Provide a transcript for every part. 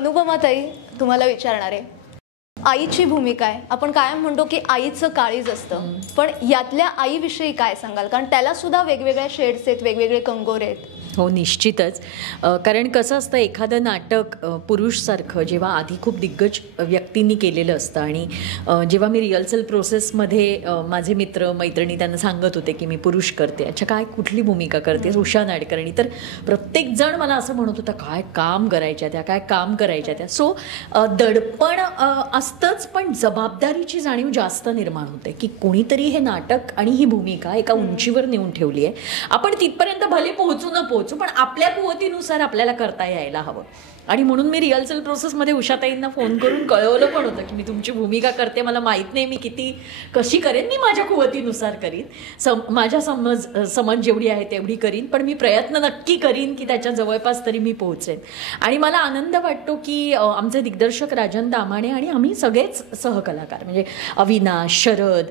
अनुपमाताई, तुम्हाला विचारणार आहे, आईची भूमिका आहे. आपण कायम म्हणतो की आईचं काळीज असतं, पण यातल्या आईविषयी काय सांगाल? कारण त्याला सुद्धा वेगवेगळ्या शेड्स आहेत, वेगवेगळे कंगोरे आहेत. हो, निश्चितच. कारण कसं असतं, एखादं नाटक पुरुषसारखं जेव्हा आधी खूप दिग्गज व्यक्तींनी केलेलं असतं आणि जेव्हा मी रिहर्सल प्रोसेसमध्ये माझे मित्र मैत्रिणी त्यांना सांगत होते की मी पुरुष करते, अच्छा काय कुठली भूमिका करते, उषा नाडकर्णी, तर प्रत्येकजण मला असं म्हणत होता काय काम करायच्या त्या, काय काम करायच्या त्या. सो दडपण असतंच, पण जबाबदारीची जाणीव जास्त निर्माण होते की कोणीतरी हे नाटक आणि ही भूमिका एका उंचीवर नेऊन ठेवली आहे. आपण तिथपर्यंत भले पोहोचू न पोहोचू, पण आपल्या कुवतीनुसार आपल्याला करता यायला हवं. आणि म्हणून मी रिहर्सल प्रोसेसमध्ये उषाताईंना फोन करून कळवलं पण होतं की मी तुमची भूमिका करते, मला माहीत नाही मी कशी करेन, मी माझ्या कुवतीनुसार करीन, माझ्या समज जेवढी आहे तेवढी करीन, पण मी प्रयत्न नक्की करीन की त्याच्या जवळपास तरी मी पोहोचेन. आणि मला आनंद वाटतो की आमचे दिग्दर्शक राजन दामाणे आणि आम्ही सगळेच सहकलाकार म्हणजे अविनाश, शरद,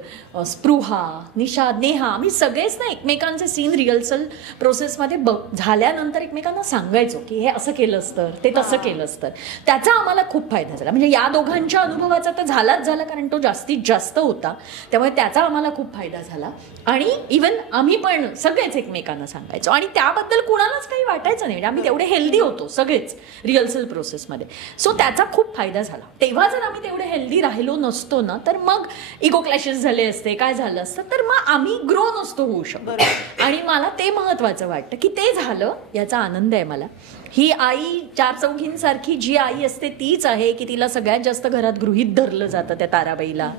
स्पृहा, निषाद, नेहा, आम्ही सगळेच ना एकमेकांचे सीन रिहर्सल प्रोसेसमध्ये झाल्यानंतर एकमेकांना सांगायचो की हे असं केलं असतं, ते तसं केलं असतं. त्याचा आम्हाला खूप फायदा झाला. म्हणजे या दोघांच्या अनुभवाचा तर झालाच झाला, कारण तो जास्तीत जास्त होता, त्यामुळे त्याचा आम्हाला खूप फायदा झाला. आणि इवन आम्ही पण सगळेच एकमेकांना सांगायचो आणि त्याबद्दल कुणालाच काही वाटायचं नाही. आम्ही तेवढे हेल्दी होतो सगळेच रिहर्सल प्रोसेसमध्ये. सो त्याचा खूप फायदा झाला. तेव्हा जर आम्ही तेवढे हेल्दी राहिलो नसतो ना, तर मग इगो क्लॅशेस झाले असते, काय झालं असतं, तर मग आम्ही ग्रो नसतो होऊ शकतो. आणि मला ते महत्वाचं वाटतं की ते झालं, याचा आनंद आहे मला. ही आई चार चौघींसारखी जी आई असते तीच आहे की तिला सगळ्यात जास्त घरात गृहीत धरलं जातं त्या ताराबाईला.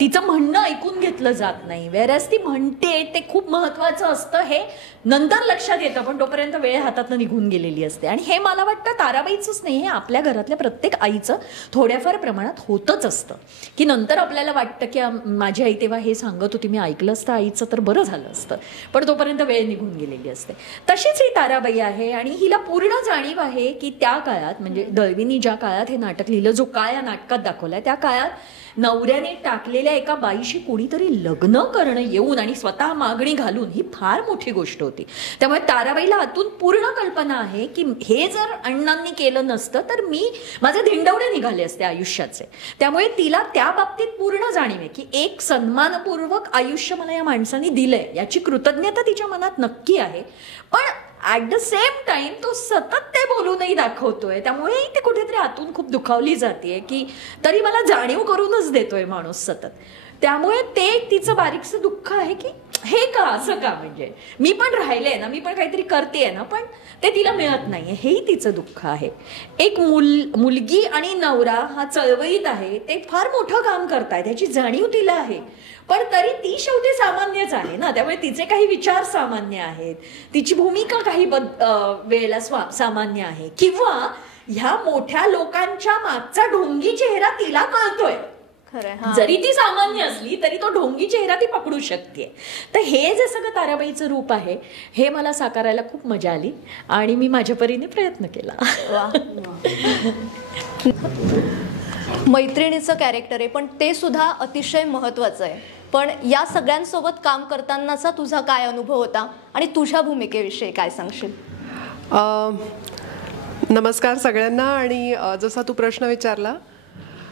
तिचं म्हणणं ऐकून घेतलं जात नाही, वेरॅज ती म्हणते ते खूप महत्वाचं असतं, हे नंतर लक्षात येतं, पण तोपर्यंत वेळ हातातनं निघून गेलेली असते. आणि हे मला वाटतं ताराबाईचंच नाही, हे आपल्या घरातल्या प्रत्येक आईचं थोड्याफार प्रमाणात होतच असतं की नंतर आपल्याला वाटतं की माझी आई तेव्हा हे सांगत होती, मी ऐकलं असतं आईचं तर बरं झालं असतं, पण तोपर्यंत वेळ निघून गेलेली असते. तशीच ही ताराबाई आहे आणि हिला पूर्ण जाणीव आहे की त्या काळात, म्हणजे दळवींनी ज्या काळात हे नाटक लिहिलं, जो काळ या नाटकात दाखवलाय, त्या काळात नवऱ्याने टाकलेल्या एका बाईशी कोणीतरी लग्न करणं येऊन आणि स्वतः मागणी घालून ही फार मोठी गोष्ट होती. त्यामुळे ताराबाईला आतून पूर्ण कल्पना आहे की हे जर अण्णांनी केलं नसतं तर माझे धिंडवडे निघाले असते आयुष्याचे. त्यामुळे तिला त्या बाबतीत पूर्ण जाणीव आहे की एक सन्मानपूर्वक आयुष्य मला या माणसाने दिलंय, याची कृतज्ञता तिच्या मनात नक्की आहे. पण ॲट द सेम टाइम तो सतत ते बोलूनही दाखवतोय, त्यामुळे ते कुठेतरी आतून खूप दुखावली जाते की तरी मला जाणीव करूनच देतोय माणूस सतत. त्यामुळे ते तिचं बारीकचं दुःख आहे की हे का असं का, म्हणजे मी पण राहिले ना, मी पण काहीतरी करते ना, पण ते तिला मिळत नाहीये, हेही तिचं दुःख आहे. एक मुलगी आणि नवरा हा चळवळीत आहे, ते फार मोठं काम करतायत, त्याची जाणीव तिला आहे, पण तरी ती शेवटी सामान्यच आहे ना. त्यामुळे तिचे काही विचार सामान्य आहेत, तिची भूमिका काही वेळेला सामान्य आहे, किंवा ह्या मोठ्या लोकांच्या मागचा ढोंगी चेहरा तिला कळतोय. जरी ती सामान्य असली तरी तो ढोंगी चेहरा ती पकडू शकते. तर हे जे सगळं ताराबाईचं रूप आहे, हे मला साकारायला खूप मजा आली आणि मी माझ्या परीने प्रयत्न केला. मैत्रिणीचं कॅरेक्टर आहे, पण ते सुद्धा अतिशय महत्वाचं आहे. पण या सगळ्यांसोबत काम करतानाचा तुझा काय अनुभव होता आणि तुझ्या भूमिकेविषयी काय सांगशील? नमस्कार सगळ्यांना. आणि जसा तू प्रश्न विचारला,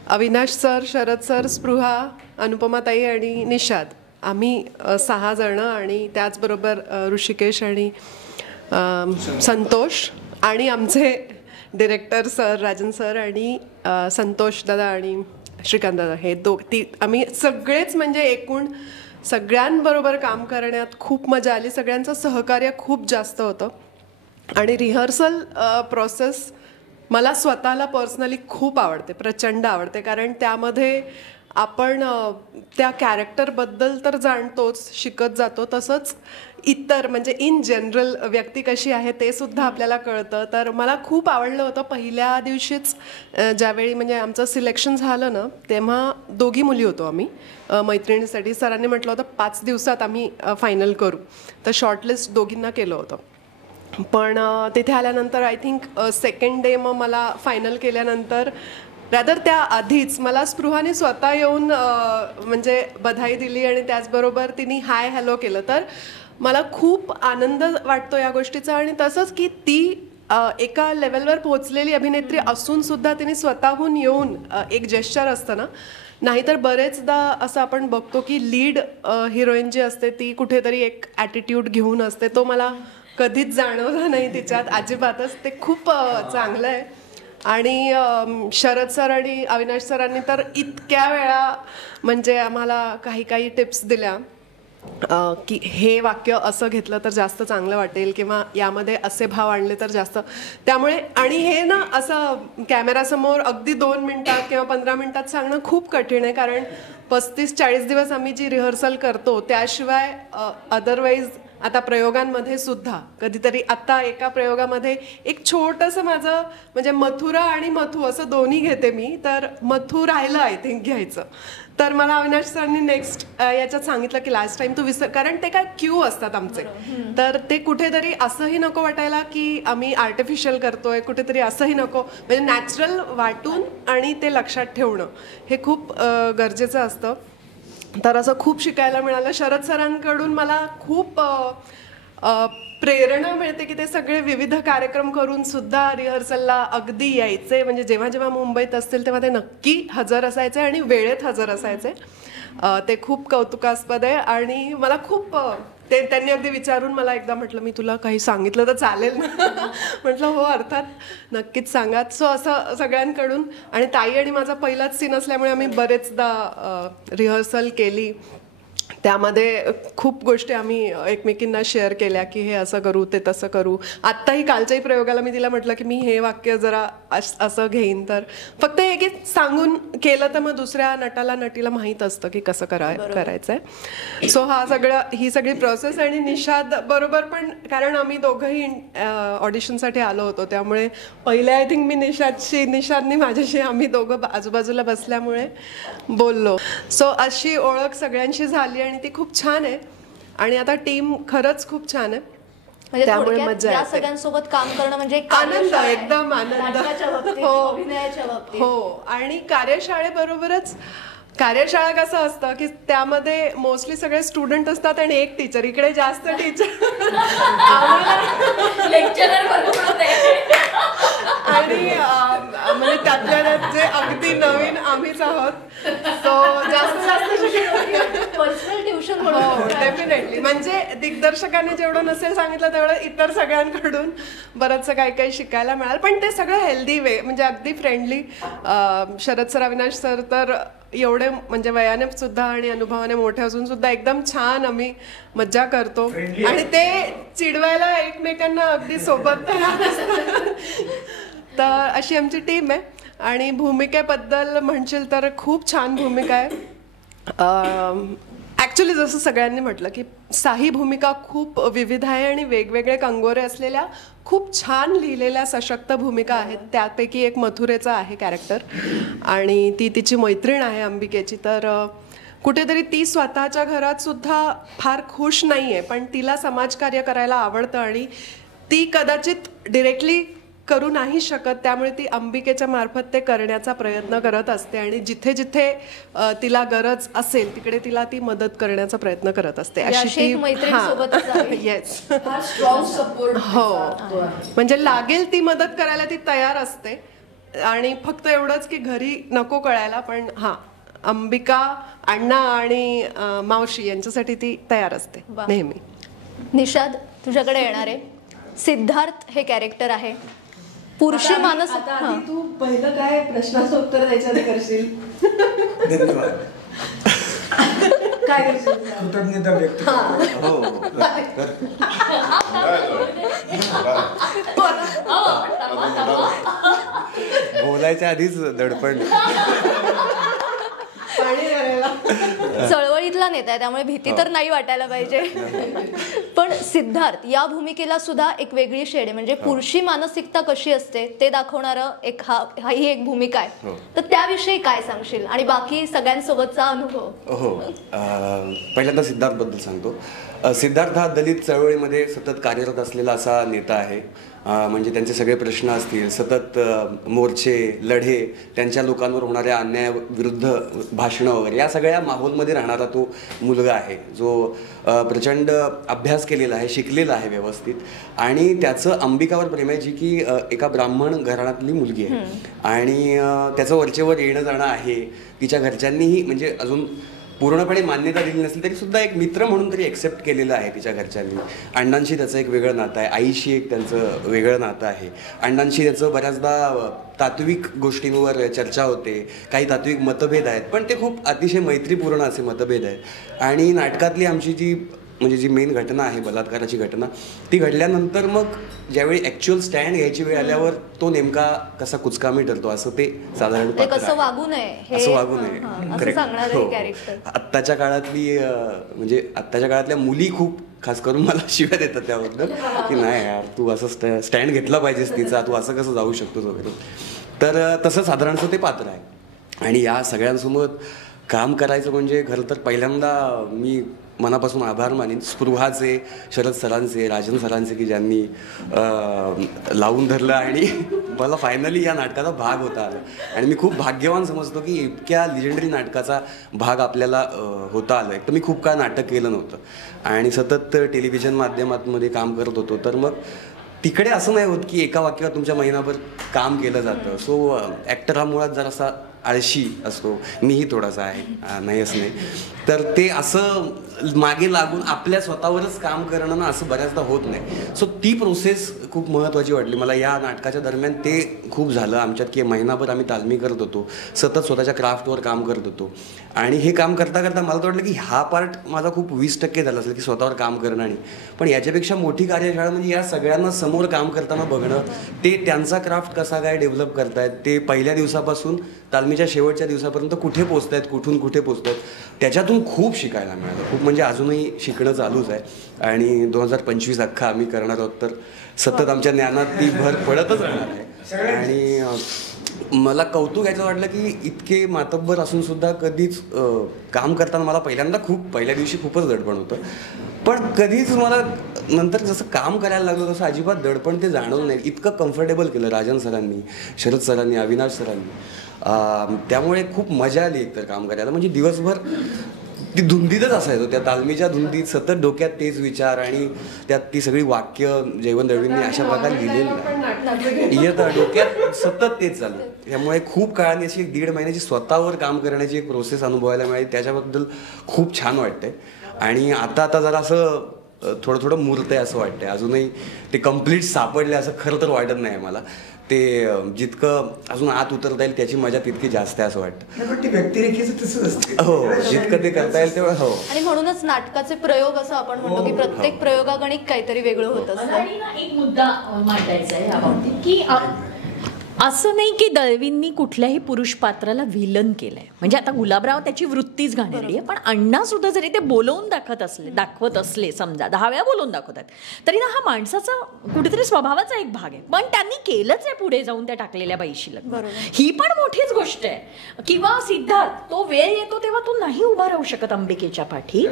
अविनाश सर, शरद सर, स्पृहा, अनुपमाताई आणि निषाद, आम्ही 6 जण, आणि त्याचबरोबर ऋषिकेश आणि संतोष आणि आमचे डिरेक्टर सर राजन सर आणि संतोष दादा आणि श्रीकांत दादा, हे आम्ही सगळेच, म्हणजे एकूण सगळ्यांबरोबर काम करण्यात खूप मजा आली. सगळ्यांचं सहकार्य खूप जास्त होतं. आणि रिहर्सल प्रोसेस मला स्वतःला पर्सनली खूप आवडते, प्रचंड आवडते, कारण त्यामध्ये आपण त्या कॅरेक्टरबद्दल तर जाणतोच, शिकत जातो, तसंच इतर म्हणजे इन जनरल व्यक्ती कशी आहे ते सुद्धा आपल्याला कळतं. तर मला खूप आवडलं होतं. पहिल्या दिवशीच ज्यावेळी म्हणजे आमचं सिलेक्शन झालं ना, तेव्हा 2 मुली होतो आम्ही मैत्रिणीसाठी. सरांनी म्हटलं होतं 5 दिवसात आम्ही फायनल करू, तर शॉर्टलिस्ट 2 केलं होतं. पण तिथे आल्यानंतर आय थिंक सेकंड डे मग मला फायनल केल्यानंतर, रॅदर त्या आधीच मला स्पृहाने स्वतः येऊन म्हणजे बधाई दिली आणि त्याचबरोबर तिने हाय हॅलो केलं. तर मला खूप आनंद वाटतो या गोष्टीचा. आणि तसंच की ती एका लेवलवर पोहोचलेली अभिनेत्री असून सुद्धा तिने स्वतःहून येऊन एक जेस्चर असतं ना, नाहीतर बरेचदा असं आपण बघतो की लीड हिरोईन जी असते ती कुठेतरी एक ॲटिट्यूड घेऊन असते. तो मला कधीच जाणवला नाही तिच्यात अजिबातच. ते खूप चांगलं आहे. आणि शरद सर आणि अविनाश सरांनी तर इतक्या वेळा म्हणजे आम्हाला काही काही टिप्स दिल्या की हे वाक्य असं घेतलं तर जास्त चांगलं वाटेल किंवा यामध्ये असे भाव आणले तर जास्त. त्यामुळे आणि हे ना असं कॅमेरासमोर अगदी 2 मिनिटात किंवा 15 मिनिटात सांगणं खूप कठीण आहे, कारण 35-40 दिवस आम्ही जी रिहर्सल करतो त्याशिवाय अदरवाईज आता प्रयोगांमध्ये सुद्धा कधीतरी आता एका प्रयोगामध्ये एक छोटंसं माझं म्हणजे मथुरा आणि मथू असं दोन्ही घेते मी, तर मथू राहिलं आय थिंक घ्यायचं. तर मला अविनाश सरांनी नेक्स्ट याच्यात सांगितलं की लास्ट टाइम तू विसर, कारण ते काय क्यू असतात आमचे, तर ते कुठेतरी असंही नको वाटायला की आम्ही आर्टिफिशियल करतोय, कुठेतरी असंही नको, म्हणजे नॅचरल वाटून आणि ते लक्षात ठेवणं हे खूप गरजेचं असतं. तर असं खूप शिकायला मिळालं. शरद सरांकडून मला खूप प्रेरणा मिळते की ते सगळे विविध कार्यक्रम करून सुद्धा रिहर्सलला अगदी यायचे. म्हणजे जेव्हा जेव्हा मुंबईत असतील तेव्हा ते नक्की हजर असायचे आणि वेळेत हजर असायचे. ते खूप कौतुकास्पद आहे. आणि मला खूप त्यांनी अगदी विचारून मला एकदा म्हटलं, मी तुला काही सांगितलं तर चालेल ना? म्हटलं हो अर्थात, नक्कीच सांगा. सो असं सगळ्यांकडून. आणि ताई आणि माझा पहिलाच सीन असल्यामुळे आम्ही बरेचदा रिहर्सल केली. त्यामध्ये खूप गोष्टी आम्ही एकमेकींना शेअर केल्या की हे असं करू ते तसं करू. आत्ताही कालच्याही प्रयोगाला मी तिला म्हटलं की मी हे वाक्य जरा असं घेईन, तर फक्त हे की सांगून केलं तर मग दुसऱ्या नटाला नटीला माहीत असतं की कसं करायचं आहे. सो ही सगळी प्रोसेस. आणि निषाद बरोबर पण, कारण आम्ही दोघंही ऑडिशनसाठी आलो होतो, त्यामुळे पहिले आय थिंक मी निषादनी माझ्याशी आम्ही दोघं आजूबाजूला बसल्यामुळे बोललो. सो अशी ओळख सगळ्यांशी झाली आणि ती खूप छान आहे. आणि आता टीम खरंच खूप छान आहे, म्हणजे त्यामुळे थोडक्यात मजा या येते. सगळ्यांसोबत काम करणं म्हणजे एक आनंद, कार्यशाळा आहे. एकदम आनंद. नाटकाच्या बाबतीत, हो. अभिनयाच्या बाबतीत. हो. आणि कार्यशाळेबरोबरच कार्यशाळा कसं असतं की त्यामध्ये मोस्टली सगळे स्टुडंट असतात आणि एक टीचर, इकडे जास्त टीचर आणि म्हणजे त्यातल्या त्यात जे अगदी नवीन आम्हीच आहोत. सो जास्त पर्सनल ट्युशन. हो डेफिनेटली. म्हणजे दिग्दर्शकाने जेवढं नसेल सांगितलं तेवढं इतर सगळ्यांकडून बरंचसं काही काही शिकायला मिळालं. पण ते सगळं हेल्दी वे, म्हणजे अगदी friendly. Sharad sir Avinash sir तर एवढे म्हणजे वयाने सुद्धा आणि अनुभवाने मोठे असून सुद्धा एकदम छान आम्ही मज्जा करतो. आणि ते चिडवायला एकमेकांना अगदी सोबत तयार असतात. तर अशी आमची टीम आहे. आणि भूमिकेबद्दल म्हणशील तर खूप छान भूमिका आहे. ॲक्च्युली जसं सगळ्यांनी म्हटलं की साही भूमिका खूप विविध आहे आणि वेगवेगळे कंगोरे असलेल्या खूप छान लिहिलेल्या सशक्त भूमिका आहेत. त्यापैकी एक मथुरेचा आहे कॅरेक्टर आणि ती तिची मैत्रीण आहे अंबिकेची. तर कुठेतरी ती स्वतःच्या घरात सुद्धा फार खुश नाही आहे, पण तिला समाजकार्य करायला आवडतं आणि ती कदाचित डिरेक्टली करू नाही शकत, त्यामुळे ती अंबिकेच्या मार्फत ते करण्याचा प्रयत्न करत असते. आणि जिथे जिथे तिला गरज असेल तिकडे तिला ती मदत करण्याचा प्रयत्न करत असते. अशी ती येस स्ट्रॉंग सपोर्ट. हो, म्हणजे लागेल ती मदत करायला ती तयार असते. आणि फक्त एवढंच की घरी नको कळायला, पण अंबिका, अण्णा आणि मावशी यांच्यासाठी ती तयार असते नेहमी. निषाद, तुझ्याकडे येणार आहे. सिद्धार्थ हे कॅरेक्टर आहे. पुरुषी मानस. तू पहिलं काय प्रश्नाचं उत्तर द्यायचं करशील? धन्यवाद. काय करशील? कृतज्ञता व्यक्त बोलायच्या आधीच दडपण. चळवळीतला नेता आहे त्यामुळे भीती तर नाही वाटायला पाहिजे. पण सिद्धार्थ या भूमिकेला सुद्धा एक वेगळी शेड आहे. म्हणजे पुरुषी मानसिकता कशी असते ते दाखवणारं ही एक भूमिका आहे. तर त्याविषयी काय सांगशील आणि बाकी सगळ्यांसोबतचा अनुभव? हो, पहिल्यांदा सिद्धार्थ बद्दल सांगतो. सिद्धार्थ हा दलित चळवळीमध्ये सतत कार्यरत असलेला असा नेता आहे. म्हणजे त्यांचे सगळे प्रश्न असतील, सतत मोर्चे, लढे, त्यांच्या लोकांवर होणाऱ्या अन्यायाविरुद्ध भाषणं वगैरे, या सगळ्या माहोलमध्ये राहणारा तो मुलगा आहे जो प्रचंड अभ्यास केलेला आहे, शिकलेला आहे व्यवस्थित, आणि त्याचं अंबिकावर प्रेम आहे जी की एका ब्राह्मण घराण्यातली मुलगी आहे आणि त्याचं वरचेवर येणं जाणं आहे. तिच्या घरच्यांनीही म्हणजे अजून पूर्णपणे मान्यता दिली नसली तरी सुद्धा एक मित्र म्हणून तरी एक्सेप्ट केलेलं आहे तिच्या घरच्यांनी. अण्णांशी त्याचं एक वेगळं नातं आहे, आईशी एक त्यांचं वेगळं नातं आहे. अण्णांशी त्याचं बऱ्याचदा तात्विक गोष्टींवर चर्चा होते, काही तात्विक मतभेद आहेत, पण ते खूप अतिशय मैत्रीपूर्ण असे मतभेद आहेत. आणि नाटकातली आमची जी मेन घटना आहे, बलात्काराची घटना, ती घडल्यानंतर मग ज्यावेळी ॲक्च्युअल स्टँड घ्यायची वेळ आल्यावर तो नेमका कसा कुचकामी ठरतो असं ते साधारण ते कसं वागू नये, असं वागू नये. असं सांगणारं कॅरेक्टर. आत्ताच्या काळातली म्हणजे आत्ताच्या काळातल्या मुली खूप खास करून मला शिव्या देतात त्याबद्दल की नाही यार तू असं स्टँड घेतला पाहिजेस तिचा, तू असं कसं जाऊ शकतोस वगैरे. तर तसं साधारणचं ते पात्र आहे. आणि या सगळ्यांसोबत काम करायचं म्हणजे खरं तर पहिल्यांदा मी मनापासून आभार मानेन स्पृहाचे, शरद सरांचे, राजन सरांचे की ज्यांनी लावून धरलं आणि मला फायनली या नाटकाचा भाग होता आला. आणि मी खूप भाग्यवान समजतो की इतक्या लिजेंडरी नाटकाचा भाग आपल्याला होता आलं. एक तर मी खूप काळ नाटक केलं नव्हतं आणि सतत टेलिव्हिजन माध्यमांमध्ये काम करत होतो, तर मग तिकडे असं नाही होत की एका वाक्यावर तुमच्या महिनाभर काम केलं जातं. सो ॲक्टर हा मुळात जरासा आळशी असतो, मीही थोडासा आहे, नाही असं नाही. तर ते असं मागे लागून आपल्या स्वतःवरच काम करणं ना असं बऱ्याचदा होत नाही. सो ती प्रोसेस खूप महत्त्वाची वाटली मला या नाटकाच्या दरम्यान. ते खूप झालं आमच्यात की महिनाभर आम्ही तालमी करत होतो, सतत स्वतःच्या क्राफ्टवर काम करत होतो. आणि हे काम करता करता मला तर वाटलं की हा पार्ट माझा खूप 20% झाला असेल की स्वतःवर काम करणं. आणि पण याच्यापेक्षा मोठी कार्यशाळा म्हणजे या सगळ्यांना समोर काम करताना बघणं, ते त्यांचा क्राफ्ट कसा काय डेव्हलप करतायत, ते पहिल्या दिवसापासून तालमीच्या शेवटच्या दिवसापर्यंत कुठे पोचतायत, कुठून कुठे पोचतायत, त्याच्यातून खूप शिकायला मिळालं. खूप म्हणजे अजूनही शिकणं चालूच आहे. आणि 2025 अख्खा आम्ही करणार आहोत, तर सतत आमच्या ज्ञानात ती भर पडतच राहणार आहे. आणि मला कौतुक याचं वाटलं की इतके मातब्बर असून सुद्धा कधीच काम करताना मला पहिल्या दिवशी खूपच दडपण होतं, पण कधीच मला नंतर जसं काम करायला लागलं तसं अजिबात दडपण ते जाणवलं नाही. इतकं कम्फर्टेबल केलं राजन सरांनी, शरद सरांनी, अविनाश सरांनी. त्यामुळे खूप मजा आली एकतर काम करायला. म्हणजे दिवसभर ती धुंदीतच असायचो, त्या तालमीच्या धुंदीत सतत डोक्यात तेच विचार आणि त्यात ती सगळी वाक्य जयवंत दळवींनी अशा प्रकारे लिहिलेली येतं डोक्यात, सतत तेच चालू. त्यामुळे खूप काळाने अशी 1.5 महिन्याची स्वतःवर काम करण्याची एक प्रोसेस अनुभवायला मिळाली. त्याच्याबद्दल खूप छान वाटतंय. आणि आता जरा असं थोडं मूर्त आहे असं वाटतंय. अजूनही ते कम्प्लीट सापडले असं खरं तर वाटत नाही मला. ते जितकं अजून आत उतरता येईल त्याची मजा तितकी जास्त आहे असं वाटतं. पण ती व्यक्तिरेखेचं तसंच असते. हो, जितकं ते करता येईल तेवढं. हो. आणि म्हणूनच नाटकाचे प्रयोग असं आपण म्हणतो की प्रत्येक प्रयोगागणिक काहीतरी वेगळं होत असतं. एक मुद्दा मांडायचा आहे या बाबतीत की असं नाही की दळवींनी कुठल्याही पुरुष पात्राला व्हिलन केलंय. म्हणजे आता गुलाबराव त्याची वृत्तीच घाणेरडी आहे, पण अण्णा सुद्धा जरी ते बोलवून दाखवत असले समजा 10 वेळा बोलवून दाखवतात, तरी ना हा माणसाचा कुठेतरी स्वभावाचा एक भाग आहे. पण त्यांनी केलंच आहे पुढे जाऊन त्या टाकलेल्या बाईशी लग्न. ही पण मोठीच गोष्ट आहे. किंवा सिद्धार्थ तो वेळ येतो तेव्हा तो नाही उभा राहू शकत अंबिकेच्या पाठी,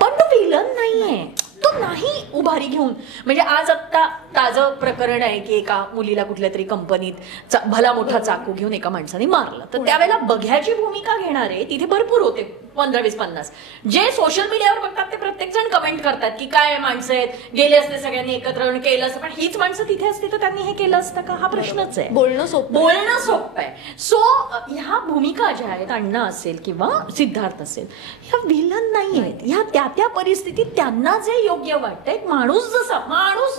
पण तो व्हिलन नाहीये, तो नाही उभारी घेऊन. म्हणजे आज आत्ता ताजं प्रकरण आहे की एका मुलीला कुठल्या तरी कंपनीत भला मोठा चाकू घेऊन एका माणसाने मारलं, तर त्यावेळेला बघ्याची भूमिका घेणारे तिथे भरपूर होते, 15, 20, 50. जे सोशल मीडियावर बघतात ते प्रत्येक जण कमेंट करतात की काय माणसं आहेत, गेले असते सगळ्यांनी एकत्र केलं असतं, पण हीच माणसं तिथे असते तर त्यांनी हे केलं असतं का, हा प्रश्नच आहे. बोलणं सोपं आहे. सो ह्या भूमिका ज्या आहेत, अण्णा असेल किंवा सिद्धार्थ असेल, ह्या व्हिलन नाही आहेत. ह्या त्या परिस्थितीत त्यांना जे योग्य वाटतंय, माणूस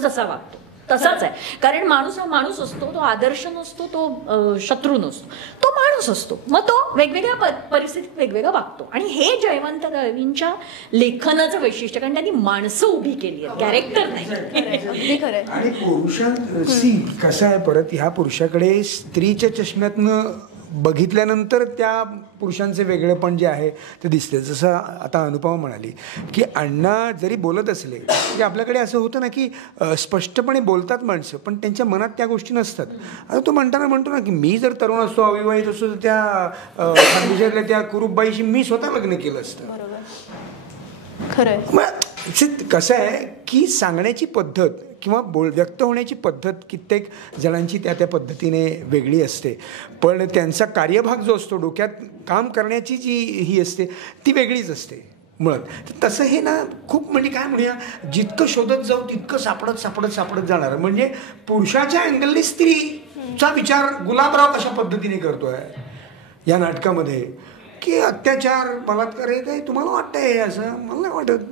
जसा वागतो तसाच आहे. कारण माणूस हा माणूस असतो, तो आदर्श नसतो, तो शत्रू नसतो, तो माणूस असतो. मग तो वेगवेगळ्या परिस्थितीत वेगवेगळा वागतो. आणि हे जयवंत दळवींच्या लेखनाचं वैशिष्ट्य, कारण त्यांनी माणसं उभी केली आहेत, कॅरेक्टर नाही. आणि पुरुषांची कसं आहे, परत ह्या पुरुषाकडे स्त्रीच्या चष्म्यातनं बघितल्यानंतर त्या पुरुषांचे वेगळेपण जे आहे ते दिसते. जसं आता अनुपमा म्हणाली की अण्णा जरी बोलत असले की आपल्याकडे असं होतं ना की स्पष्टपणे बोलतात माणसं, पण त्यांच्या मनात त्या गोष्टी नसतात. आता तो म्हणतो ना की मी जर तरुण असतो, अविवाहित असतो, तर त्या खानदेशातल्या त्या कुरूपबाईशी मी स्वतः लग्न केलं असतं. खरंय. मग कसं आहे की सांगण्याची पद्धत किंवा व्यक्त होण्याची पद्धत कित्येक जणांची त्या त्या पद्धतीने वेगळी असते, पण त्यांचा कार्यभाग जो असतो, डोक्यात काम करण्याची जी ही असते ती वेगळीच असते मुळात. तसं हे ना खूप म्हणजे काय म्हणूया, जितकं शोधत जाऊ तितकं सापडत जाणार. म्हणजे पुरुषाच्या अँगलने स्त्रीचा विचार गुलाबराव कशा पद्धतीने करतोय या नाटकामध्ये, की अत्याचार बलात्कार हे काही तुम्हाला वाटतंय हे असं, मला नाही वाटत.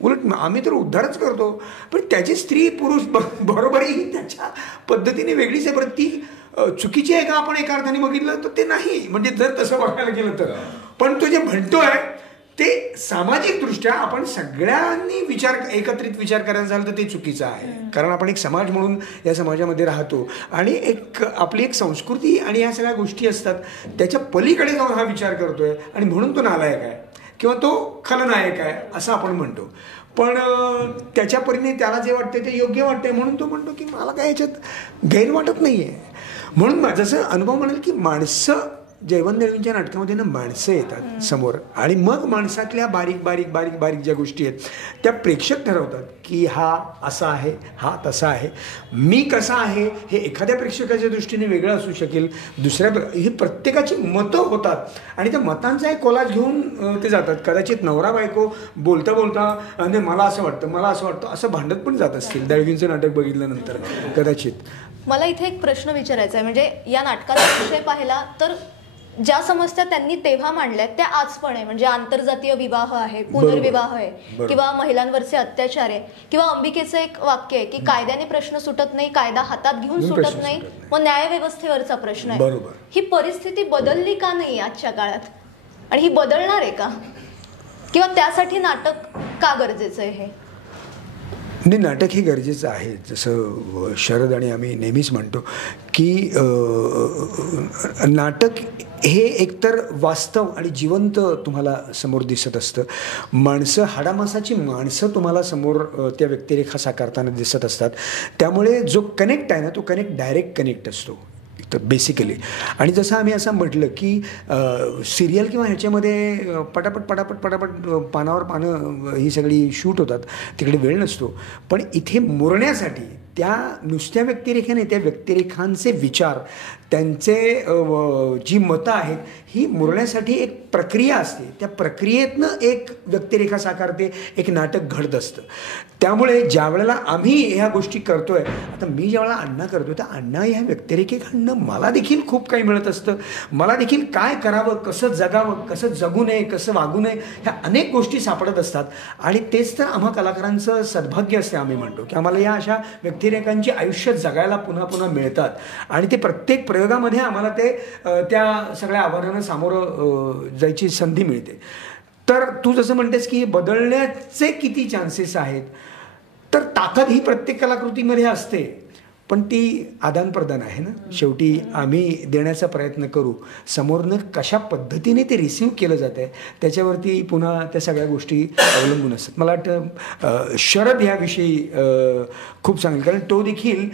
उलट आम्ही तर उद्धारच करतो, पण त्याची स्त्री पुरुष बरोबरही त्याच्या पद्धतीने वेगळीच आहे. बरं ती चुकीची आहे का आपण एका अर्थाने बघितलं तर ते नाही, म्हणजे जर तसं बघायला गेलं तर. पण तो जे म्हणतोय ते सामाजिकदृष्ट्या आपण सगळ्यांनी एकत्रित विचार करायचा झाला तर ते चुकीचं आहे. कारण आपण एक समाज म्हणून या समाजामध्ये राहतो आणि आपली एक संस्कृती आणि ह्या सगळ्या गोष्टी असतात, त्याच्या पलीकडे जाऊन हा विचार करतोय आणि म्हणून तो नालायक आहे किंवा तो खलनायक आहे असं आपण म्हणतो. पण त्याच्या परीने त्याला जे वाटते ते योग्य वाटते म्हणून तो म्हणतो की मला काय याच्यात गैर वाटत नाही आहे. म्हणून जसं अनुभव म्हणाल की माणसं जयवंत दळवींच्या नाटकामध्ये ना माणसं येतात समोर आणि मग माणसातल्या बारीक बारीक बारीक बारीक ज्या गोष्टी आहेत त्या प्रेक्षक ठरवतात की हा असा आहे, हा तसा आहे. मी कसा आहे हे एखाद्या प्रेक्षकाच्या दृष्टीने वेगळं असू शकेल, ही प्रत्येकाची मतं होतात आणि त्या मतांचा एक कोलाज घेऊन ते जातात. कदाचित नवरा बायको बोलता आणि मला असं वाटतं असं भांडत पण जात असतील दळवींचं नाटक बघितल्यानंतर कदाचित. मला इथे एक प्रश्न विचारायचा आहे, म्हणजे या नाटकाचा विषय पाहिला तर ज्या समस्या त्यांनी तेव्हा मांडल्यात त्या आज पण आहे. म्हणजे आंतरजातीय विवाह आहे, पुनर्विवाह आहे किंवा महिलांवरचे अत्याचार आहे किंवा अंबिकेचं एक वाक्य आहे की कायद्याने प्रश्न सुटत नाही, कायदा हातात घेऊन सुटत नाही, मग न्यायव्यवस्थेवरचा प्रश्न आहे. ही परिस्थिती बदलली का नाही आजच्या काळात आणि ही बदलणार आहे का, किंवा त्यासाठी नाटक का गरजेचं आहे? हे नाही, नाटक हे गरजेचं आहे. जसं शरद आणि आम्ही नेहमीच म्हणतो की नाटक हे एकतर वास्तव आणि जिवंत तुम्हाला समोर दिसत असतं. माणसं, हाडामासाची माणसं तुम्हाला समोर त्या व्यक्तिरेखा साकारताना दिसत असतात. त्यामुळे जो कनेक्ट आहे ना तो डायरेक्ट कनेक्ट असतो तर बेसिकली. आणि जसं आम्ही असं म्हटलं की सिरियल किंवा ह्याच्यामध्ये पटापट पानावर पानं ही सगळी शूट होतात, तिकडे वेळ नसतो. पण इथे मुरण्यासाठी त्या नुसत्या व्यक्तिरेखाने त्या व्यक्तिरेखांचे विचार, त्यांचे जी मतं आहेत ही मुरण्यासाठी एक प्रक्रिया असते. त्या प्रक्रियेतनं एक व्यक्तिरेखा साकारते, एक नाटक घडत असतं. त्यामुळे ज्या वेळेला आम्ही ह्या गोष्टी करतोय, आता मी ज्या वेळेला अण्णा करतोय तर अण्णा ह्या व्यक्तिरेखेकडनं मला देखील खूप काही मिळत असतं. मला देखील काय करावं, कसं जगावं, कसं जगू नये, कसं वागू नये, ह्या अनेक गोष्टी सापडत असतात. आणि तेच तर आम्हा कलाकारांचं सद्भाग्य असते. आम्ही म्हणतो की आम्हाला या अशा व्यक्तिरेखांची आयुष्य जगायला पुन्हा पुन्हा मिळतात आणि ते प्रत्येक प्रयोगामध्ये आम्हाला ते त्या सगळ्या आव्हानांना सामोरं जायची संधी मिळते. तर तू जसं म्हणतेस की बदलण्याचे किती चान्सेस आहेत, तर ताकद ही प्रत्येक कलाकृतीमध्ये असते, पण ती आदानप्रदान आहे ना. शेवटी आम्ही देण्याचा प्रयत्न करू, समोरनं कशा पद्धतीने ते रिसीव्ह केलं जातं आहे त्याच्यावरती पुन्हा त्या सगळ्या गोष्टी अवलंबून असतात. मला वाटतं शरद ह्याविषयी खूप सांगेल, कारण तो देखील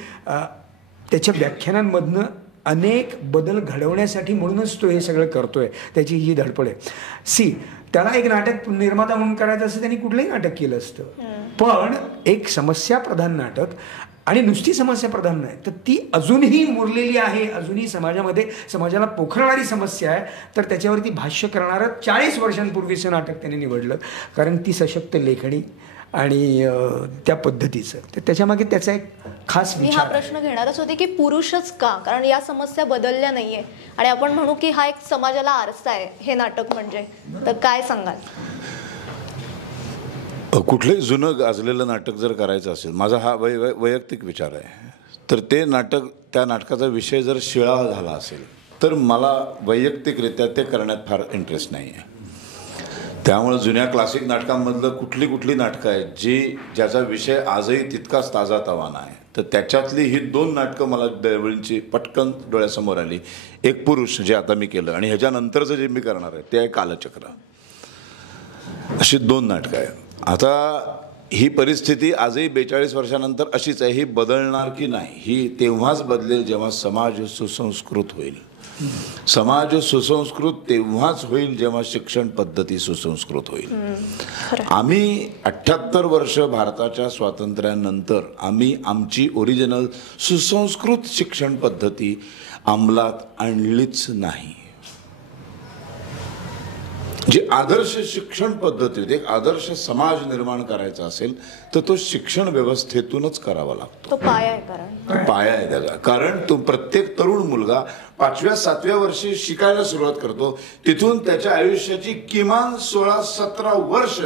त्याच्या व्याख्यानांमधनं अनेक बदल घडवण्यासाठी म्हणूनच तो हे सगळं करतोय, त्याची ही धडपड आहे. त्याला एक नाटक निर्माता म्हणून करायचं असं त्यांनी कुठलंही नाटक केलं असतं, पण एक समस्याप्रधान नाटक आणि नुसती समस्याप्रधान नाही तर ती अजूनही मुरलेली आहे, अजूनही समाजाला पोखरणारी समस्या आहे, तर त्याच्यावरती भाष्य करणारं 40 वर्षांपूर्वीचं नाटक त्याने निवडलं. कारण ती सशक्त लेखणी आणि त्या पद्धतीचं, तर त्याच्यामागे त्याचा एक खास विचार. मी हा प्रश्न घेणारच होते की पुरुषच का, कारण या समस्या बदलल्या नाहीये आणि आपण म्हणू की हा एक समाजाला आरसा आहे हे नाटक म्हणजे, तर काय सांगाल? कुठलंही जुनं गाजलेलं नाटक जर करायचं असेल, माझा हा वैयक्तिक विचार आहे, तर ते नाटक, त्या नाटकाचा विषय जर शिळा झाला असेल तर मला वैयक्तिकरित्या ते करण्यात फार इंटरेस्ट नाही आहे. त्यामुळे जुन्या क्लासिक नाटकांमधलं कुठली नाटकं आहेत ज्याचा विषय आजही तितकाच ताजा तवाना आहे, तर त्याच्यातली ही 2 नाटकं मला दळवींची पटकन डोळ्यासमोर आली. एक पुरुष जे आता मी केलं आणि ह्याच्यानंतरचं जे मी करणार आहे ते आहे कालचक्र. अशी 2 नाटकं आहे. आता ही परिस्थिती आजही 42 वर्षानंतर अशीच आहे. ही बदलणार की नाही, ही तेव्हाच बदलेल जेव्हा समाज सुसंस्कृत होईल. समाज सुसंस्कृत तेव्हाच होईल जेव्हा शिक्षण पद्धती सुसंस्कृत होईल. आम्ही 78 वर्ष भारताच्या स्वातंत्र्यानंतर आम्ही आमची ओरिजिनल सुसंस्कृत शिक्षण पद्धती अंमलात आणलीच नाही. जी आदर्श शिक्षण पद्धती, एक आदर्श समाज निर्माण करायचा असेल तर तो शिक्षण व्यवस्थेतूनच करावा लागतो. तो पाया आहे, कारण पाया आहे त्याचा. कारण तो प्रत्येक तरुण मुलगा 5व्या-7व्या वर्षी शिकायला सुरुवात करतो. तिथून त्याच्या आयुष्याची किमान 16-17 वर्ष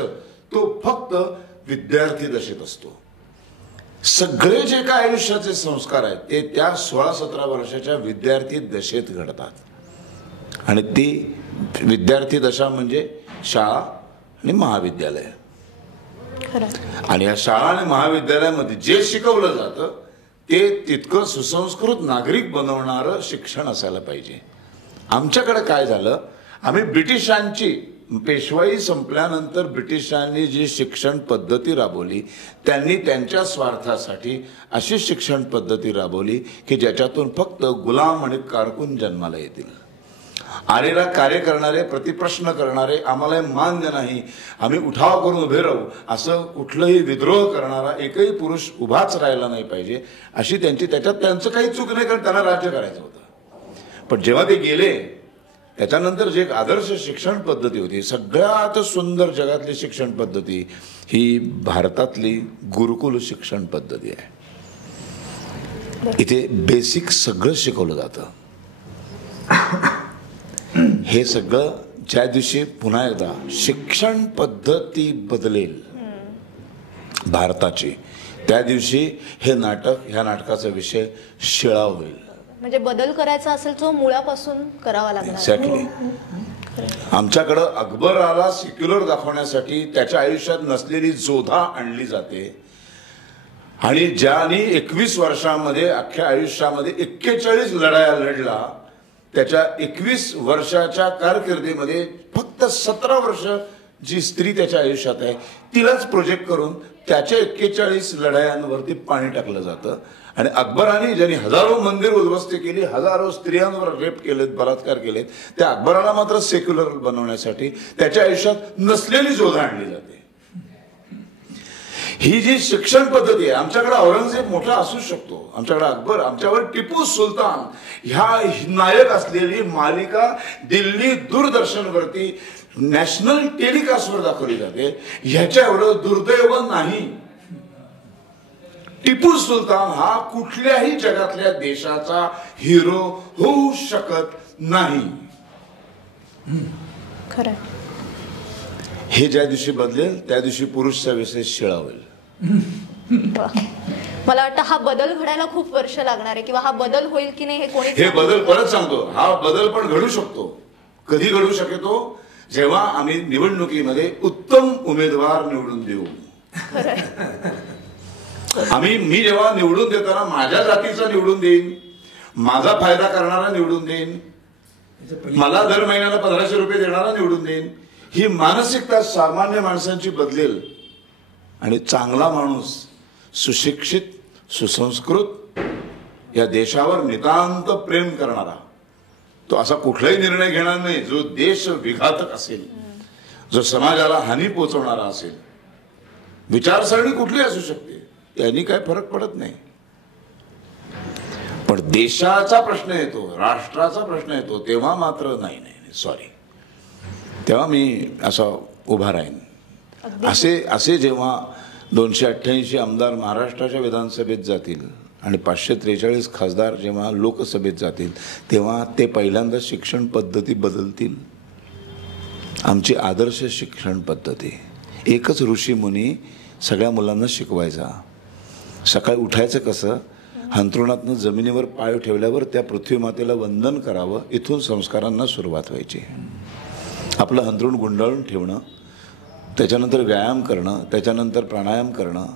तो फक्त विद्यार्थी दशेत असतो. सगळे जे काय आयुष्याचे संस्कार आहेत ते त्या 16-17 वर्षाच्या विद्यार्थी दशेत घडतात. आणि ती विद्यार्थी दशा म्हणजे शाळा आणि महाविद्यालय. आणि या शाळा आणि महाविद्यालयामध्ये जे शिकवलं जातं ते तितकं सुसंस्कृत नागरिक बनवणारं शिक्षण असायला पाहिजे. आमच्याकडे काय झालं, आम्ही ब्रिटिशांची पेशवाई संपल्यानंतर ब्रिटिशांनी जी शिक्षण पद्धती राबवली त्यांनी त्यांच्या स्वार्थासाठी अशी शिक्षण पद्धती राबवली की ज्याच्यातून फक्त गुलाम आणि कारकून जन्माला येतील. आलेला कार्य करणारे, प्रतिप्रश्न करणारे, आम्हाला मान्य नाही, आम्ही उठाव करून उभे राहू, असं कुठलंही विद्रोह करणारा एकही पुरुष उभाच राहिला नाही पाहिजे अशी त्यांची, त्याच्यात त्यांचं काही चूक नाही कारण त्यांना राज्य करायचं होतं. पण जेव्हा ते गेले त्याच्यानंतर जे एक आदर्श शिक्षण पद्धती होती, सगळ्यात सुंदर जगातली शिक्षण पद्धती ही भारतातली गुरुकुल शिक्षण पद्धती आहे. इथे बेसिक सगळं शिकवलं जातं. हे सगळं ज्या दिवशी पुन्हा एकदा शिक्षण पद्धती बदलेल भारताची, त्या दिवशी हे नाटक, ह्या नाटकाचा विषय शिळा होईल. म्हणजे बदल करायचा असेल तो मुळापासून करावा लागणार. एक्झॅक्टली. आमच्याकडं अकबराला सेक्युलर दाखवण्यासाठी त्याच्या आयुष्यात नसलेली जोधा आणली जाते आणि ज्याने 21 वर्षामध्ये अख्ख्या आयुष्यामध्ये 41 लढाया लढला, त्याच्या 21 वर्षाच्या कारकिर्दीमध्ये फक्त 17 वर्ष जी स्त्री त्याच्या आयुष्यात आहे तिलाच प्रोजेक्ट करून त्याच्या 41 लढायांवरती पाणी टाकलं जातं. आणि अकबराने ज्यांनी हजारो मंदिर उद्ध्वस्त केली, हजारो स्त्रियांवर रेप केलेत, बलात्कार केलेत, त्या अकबराला मात्र सेक्युलर बनवण्यासाठी त्याच्या आयुष्यात नसलेली जोधा आणली जाते. ही जी शिक्षण पद्धती आहे, आमच्याकडे औरंगजेब मोठा असू शकतो, आमच्याकडे अकबर, आमच्यावर टिपू सुलतान ह्या नायक असलेली मालिका दिल्ली दूरदर्शनवरती नॅशनल टेलिकास्टवर दाखवली जाते. ह्याच्या एवढं दुर्दैव नाही. टिपू सुलतान हा कुठल्याही जगातल्या देशाचा हिरो होऊ शकत नाही. खरं. हे ज्या दिवशी बदलेल त्या दिवशी पुरुषचा विषय शिळा होईल. मला वाटतं हा बदल घडायला खूप वर्ष लागणार आहे, किंवा हा बदल होईल की नाही हे कोणी, हे बदल परत सांगतो, हा बदल पण घडू शकतो. कधी घडू शकतो? जेव्हा आम्ही निवडणुकीमध्ये उत्तम उमेदवार निवडून देऊ. मी जेव्हा निवडून देताना माझ्या जातीचा निवडून देईन, माझा फायदा करणारा निवडून देईन, मला दर महिन्याला 1500 रुपये देणारा निवडून देईन. ही मानसिकता सामान्य माणसांची बदलेल आणि चांगला माणूस, सुशिक्षित, सुसंस्कृत, या देशावर नितांत प्रेम करणारा, तो असा कुठलाही निर्णय घेणार नाही जो देश विघातक असेल, जो समाजाला हानी पोहोचवणारा असेल. विचारसरणी कुठली असू शकते, यांनी काय फरक पडत नाही. पण देशाचा प्रश्न येतो, राष्ट्राचा प्रश्न येतो, तेव्हा मात्र नाही, सॉरी, तेव्हा मी असा उभा राहीन. असे जेव्हा 288 आमदार महाराष्ट्राच्या विधानसभेत जातील आणि 543 खासदार जेव्हा लोकसभेत जातील, तेव्हा ते पहिल्यांदा शिक्षण पद्धती बदलतील. आमची आदर्श शिक्षण पद्धती एकच ऋषीमुनी सगळ्या मुलांना शिकवायचा. सकाळी उठायचं कसं, अंथरुणातनं जमिनीवर पाय ठेवल्यावर त्या पृथ्वी मातेला वंदन करावं, इथून संस्कारांना सुरुवात व्हायची. आपलं अंथरुण गुंडाळून ठेवणं, त्याच्यानंतर व्यायाम करणं, त्याच्यानंतर प्राणायाम करणं,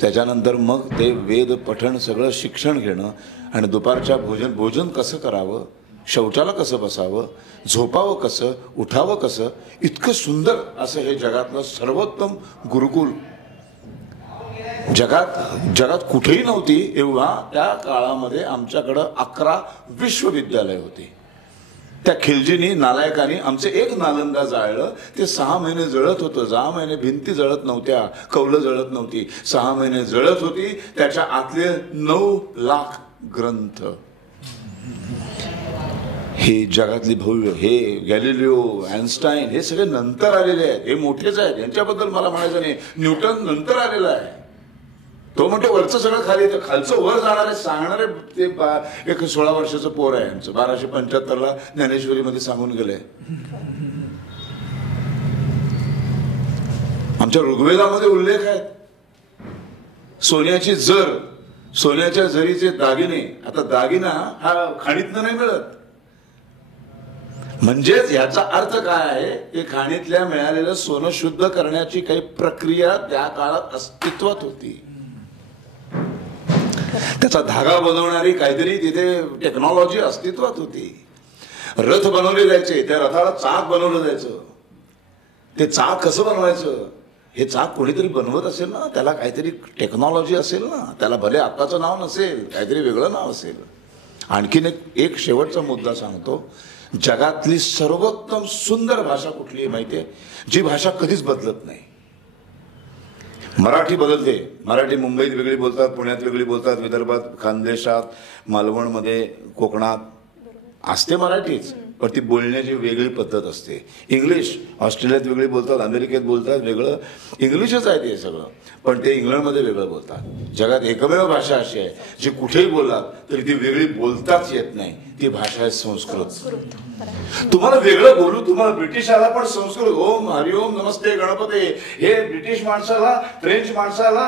त्याच्यानंतर मग ते वेद पठण सगळं शिक्षण घेणं आणि दुपारच्या भोजन कसं करावं, शौचाला कसं बसावं, झोपावं कसं, उठावं कसं, इतकं सुंदर असं हे जगातलं सर्वोत्तम गुरुकुल जगात कुठेही नव्हती. एवढा त्या काळामध्ये आमच्याकडं 11 विश्वविद्यालय होती. त्या खिलजीनी नालायकानी आमचे एक नालंदा जाळलं. ते 6 महिने जळत होतं. 6 महिने भिंती जळत नव्हत्या, कौलं जळत नव्हती. 6 महिने जळत होती. त्याच्या आतले 9 लाख ग्रंथ, हे जगातली भव्य, हे गॅलिलिओ, आइन्स्टाईन, हे सगळे नंतर आलेले आहेत. हे मोठेच आहेत, यांच्याबद्दल मला म्हणायचं नाही. न्यूटन नंतर आलेला आहे. तो म्हणतो वरचं सगळं खाली येतं, खालचं वर जाणारे सांगणारे ते एक 16 वर्षाचं पोर आहे आमचं. 1275 ज्ञानेश्वरीमध्ये सांगून गेले. आमच्या ऋग्वेदामध्ये उल्लेख आहेत. सोन्याची जर, सोन्याच्या जरीचे दागिने. आता दागिना हा खाणीतनं नाही मिळत. म्हणजेच याचा अर्थ काय आहे की खाणीतल्या मिळालेलं सोनं शुद्ध करण्याची काही प्रक्रिया त्या काळात अस्तित्वात होती. त्याचा धागा बनवणारी काहीतरी तिथे टेक्नॉलॉजी अस्तित्वात होती. रथ बनवले जायचे, त्या रथाला चाक बनवलं जायचं. ते चाक कसं बनवायचं, हे चाक कोणीतरी बनवत असेल ना, त्याला काहीतरी टेक्नॉलॉजी असेल ना. त्याला भले आत्ताचं नाव नसेल, काहीतरी वेगळं नाव असेल. आणखीन एक शेवटचा मुद्दा सांगतो. जगातली सर्वोत्तम सुंदर भाषा कुठली आहे माहितीये? जी भाषा कधीच बदलत नाही. मराठी बदलते. मराठी मुंबईत वेगळी बोलतात, पुण्यात वेगळी बोलतात, विदर्भात, खानदेशात, मालवणमध्ये, कोकणात असते मराठीच, पण ती बोलण्याची वेगळी पद्धत असते. इंग्लिश ऑस्ट्रेलियात वेगळी बोलतात, अमेरिकेत बोलतात वेगळं. इंग्लिशच आहे ते सगळं, पण ते इंग्लंडमध्ये वेगळं बोलतात. जगात एकमेव भाषा अशी आहे जी कुठेही बोललात तरी ती वेगळी बोलताच येत नाही. ती भाषा आहे संस्कृत. तुम्हाला वेगळं बोलू, तुम्हाला ब्रिटिशाला पण संस्कृत, ओम हरिओम नमस्ते गणपते, हे ब्रिटिश माणसाला, फ्रेंच माणसाला,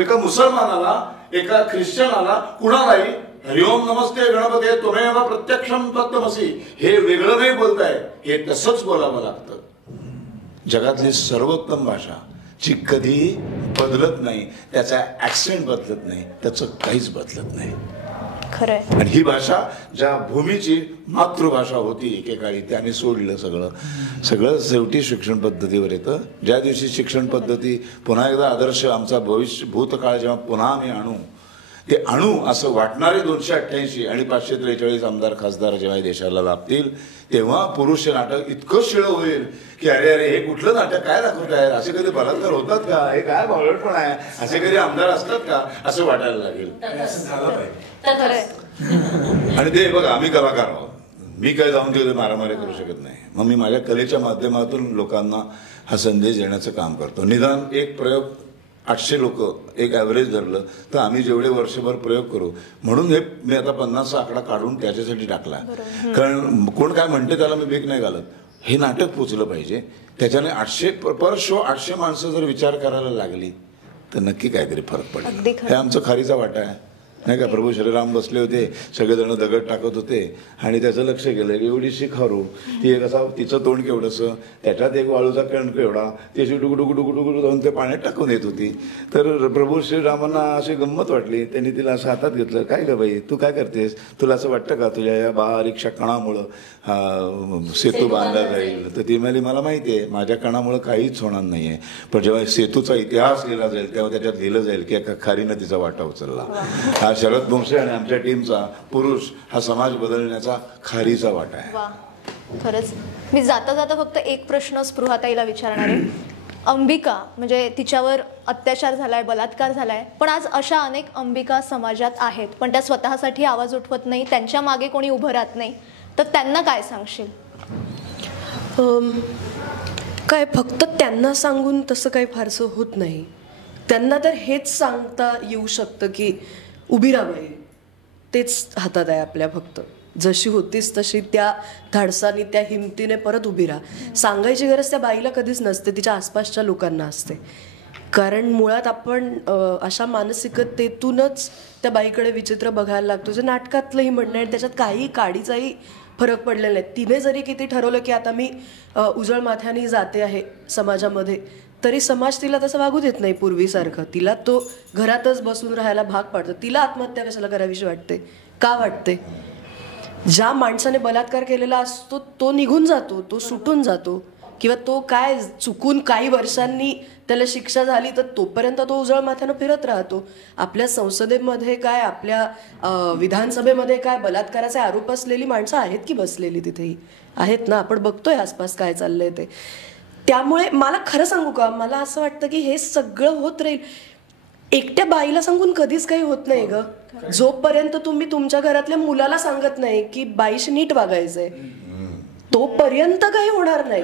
एका मुसलमानाला, एका ख्रिश्चनाला, कुणालाही हरिओम नमस्ते गणपते त्वमेव प्रत्यक्षम तत्त्वमसि हे वेगळं नाही बोलताय, हे तसंच बोलावं लागतं. जगातली सर्वोत्तम भाषा जी कधी बदलत नाही, त्याचा ऍक्सेंट बदलत नाही, त्याचं काहीच बदलत नाही. खरंय. आणि ही भाषा ज्या भूमीची मातृभाषा होती एकेकाळी, त्याने सोडलं सगळं शेवटी शिक्षण पद्धतीवर येतं. ज्या दिवशी शिक्षण पद्धती पुन्हा एकदा आदर्श आमचा भूतकाळ जेव्हा पुन्हा आम्ही ते आणू असं वाटणारे 288 आणि 543 आमदार खासदार जेव्हा देशाला लाभतील, तेव्हा पुरुष नाटक इतकं शिळ होईल की अरे अरे हे कुठलं नाटक काय दाखवत आहे, असे कधी बलात्कार होतात का, हे काय भावळटपण आहे, असे कधी आमदार असतात का, असं वाटायला लागेल. आणि ते बघा, आम्ही कलाकार आहोत, मी काय जाऊन तिथे मारामारी करू शकत नाही. मग मी माझ्या कलेच्या माध्यमातून लोकांना हा संदेश देण्याचं काम करतो. निदान एक प्रयोग 800 लोक एक ॲव्हरेज धरलं तर आम्ही जेवढे वर्षभर प्रयोग करू, म्हणून हे मी आता 50चा आकडा काढून त्याच्यासाठी टाकला. कारण कोण काय म्हणते त्याला मी भीक नाही घालत. हे नाटक पोचलं पाहिजे. त्याच्याने 800 पर शो 800 माणसं जर विचार करायला लागली तर नक्की काहीतरी फरक पडेल. हे आमचं खारीचा वाटा आहे नाही का. प्रभू श्रीराम बसले होते, सगळेजण दगड टाकत होते आणि त्याचं लक्ष गेलं एवढीशी खारू, ती एक असा तिचं तोंड केवढंसं, त्याच्यात एक वाळूचा कणक एवढा, ती अशी डुगडुगडुगडुगडू जाऊन ते पाण्यात टाकून येत होती. तर प्रभू श्रीरामांना अशी गंमत वाटली. त्यांनी तिला असं हातात घेतलं. काय ग बाई तू काय करतेस, तुला असं वाटतं का तुझ्या या बारीकशा कणामुळं सेतू बांधला जाईल. तर ती म्हणाली मला माहिती आहे माझ्या कणामुळं काहीच होणार नाही आहे, पण जेव्हा सेतूचा इतिहास लिहिला जाईल तेव्हा त्याच्यात लिहिलं जाईल की एका खारीनं तिचा वाटा उचलला. हा शरद बोंसे आणि आमच्या टीमचा पुरुष हा समाज बदलण्याचा खारीचा वाटा आहे. वा, खरंच. मी जाता जाता फक्त एक प्रश्न स्पृहाताईला विचारणार आहे. अंबिका म्हणजे तिच्यावर अत्याचार झालाय, बलात्कार झालाय, पण आज अशा अनेक अंबिका समाजात आहेत, पण त्या स्वतःसाठी आवाज उठवत नाही, त्यांच्या मागे कोणी उभं राहत नाही. तर त्यांना काय सांगशील? काय फक्त त्यांना सांगून तसं काही फारसं होत नाही. त्यांना तर हेच सांगता येऊ शकतं की उभी राहा बाई, तेच हातात आहे आपल्या. फक्त जशी होतीस तशी त्या धाडसाने, त्या हिमतीने परत उभी राहा. सांगायची गरज त्या बाईला कधीच नसते, तिच्या आसपासच्या लोकांना असते. कारण मुळात आपण अशा मानसिकतेतूनच त्या बाईकडे विचित्र बघायला लागतो. जे नाटकातलंही म्हणणं आहे, त्याच्यात काही काडीचाही फरक पडलेला नाही. तिने जरी किती ठरवलं की आता मी उजळ माथ्याने जाते आहे समाजामध्ये, तरी समाज तिला तसं वागू देत नाही पूर्वीसारखं. तिला तो घरातच बसून राहायला भाग पाडतो. तिला आत्महत्या कशाला करावीशी वाटते, का वाटते? ज्या माणसाने बलात्कार केलेला असतो तो निघून जातो, तो सुटून जातो, किंवा तो काय चुकून काही वर्षांनी त्याला शिक्षा झाली तर तोपर्यंत तो उजळ माथ्यानं फिरत राहतो. आपल्या संसदेमध्ये काय, आपल्या विधानसभेमध्ये काय बलात्काराचे आरोप असलेली माणसं आहेत की बसलेली तिथेही आहेत ना, आपण बघतोय आसपास काय चाललंय ते. त्यामुळे मला खरं सांगू का, मला असं वाटतं की हे सगळं होत राहील. एकट्या बाईला सांगून कधीच काही होत नाही ग. जोपर्यंत तुम्ही तुमच्या घरातल्या मुलाला सांगत नाही की बाईशी नीट वागायचंय तोपर्यंत काही होणार नाही.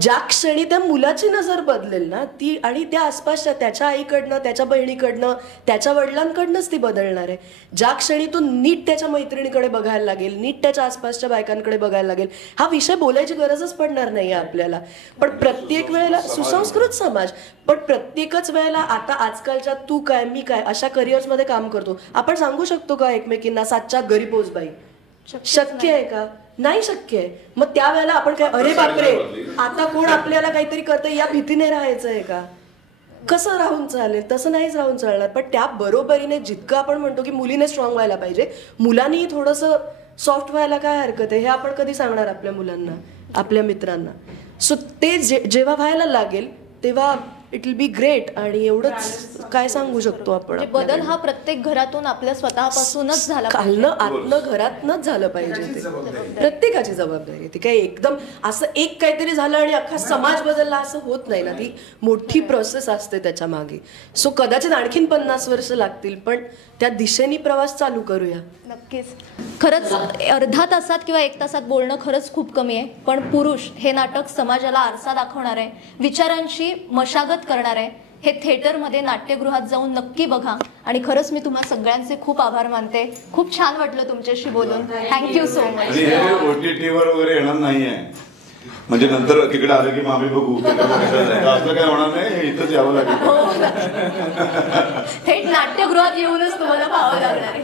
ज्या क्षणी त्या मुलाची नजर बदलेल ना ती, आणि त्या आसपासच्या त्याच्या आईकडनं, त्याच्या बहिणीकडनं, त्याच्या वडिलांकडनंच ती बदलणार आहे. ज्या क्षणी तो नीट त्याच्या मैत्रिणीकडे बघायला लागेल, नीट त्याच्या आसपासच्या बायकांकडे बघायला लागेल, हा विषय बोलायची गरजच पडणार नाही आपल्याला. पण प्रत्येक वेळेला सुसंस्कृत समाज, पण प्रत्येकच वेळेला आता आजकालच्या तू काय मी काय अशा करिअर्समध्ये काम करतो, आपण सांगू शकतो का एकमेकींना 7च्या घरी पोच बाई? शक्य आहे का? नाही शक्य आहे. मग त्यावेळेला आपण काय अरे बापरे आता कोण आपल्याला काहीतरी करतंय या भीतीने राहायचं आहे का? कसं राहून चालेल? तसं नाहीच राहून चालणार. पण त्या बरोबरीने जितकं आपण म्हणतो की मुलीने स्ट्रॉंग व्हायला पाहिजे, मुलांनी थोडंसं सॉफ्ट व्हायला काय हरकत आहे, हे आपण कधी सांगणार आपल्या मुलांना, आपल्या मित्रांना? सो ते जेव्हा व्हायला लागेल तेव्हा इट विल बी ग्रेट. आणि एवढंच काय सांगू शकतो आपण. बदल हा प्रत्येक घरातून आपल्या स्वतःपासूनच झाला खालनं आतनं घरातनंच झालं पाहिजे. ते प्रत्येकाची जबाबदारी. ती काय एकदम असं एक काहीतरी झालं आणि अख्खा समाज बदलला असं होत नाही ना. ती मोठी प्रोसेस असते त्याच्या मागे. सो कदाचित आणखीन 50 वर्ष लागतील, पण त्या दिशेने प्रवास चालू करूया. नक्कीच. खरंच अर्धा तासात किंवा 1 तासात बोलणं खरंच खूप कमी आहे, पण पुरुष हे नाटक समाजाला आरसा दाखवणार आहे, विचारांची मशागत करणार आहे. हे थिएटरमध्ये नाट्यगृहात जाऊन नक्की बघा. आणि खरंच मी तुम्हा सगळ्यांचे खूप आभार मानते. खूप छान वाटलं तुमच्याशी बोलून. Thank you so much. OTT-वर वगैरे येणार नाहीये, म्हणजे नंतर तिकडे आलं की आम्ही बघू असं काय होणार नाही. इथंच यावं लागेल. थेट नाट्यगृहात येऊनच तुम्हाला पाहावं लागणार आहे.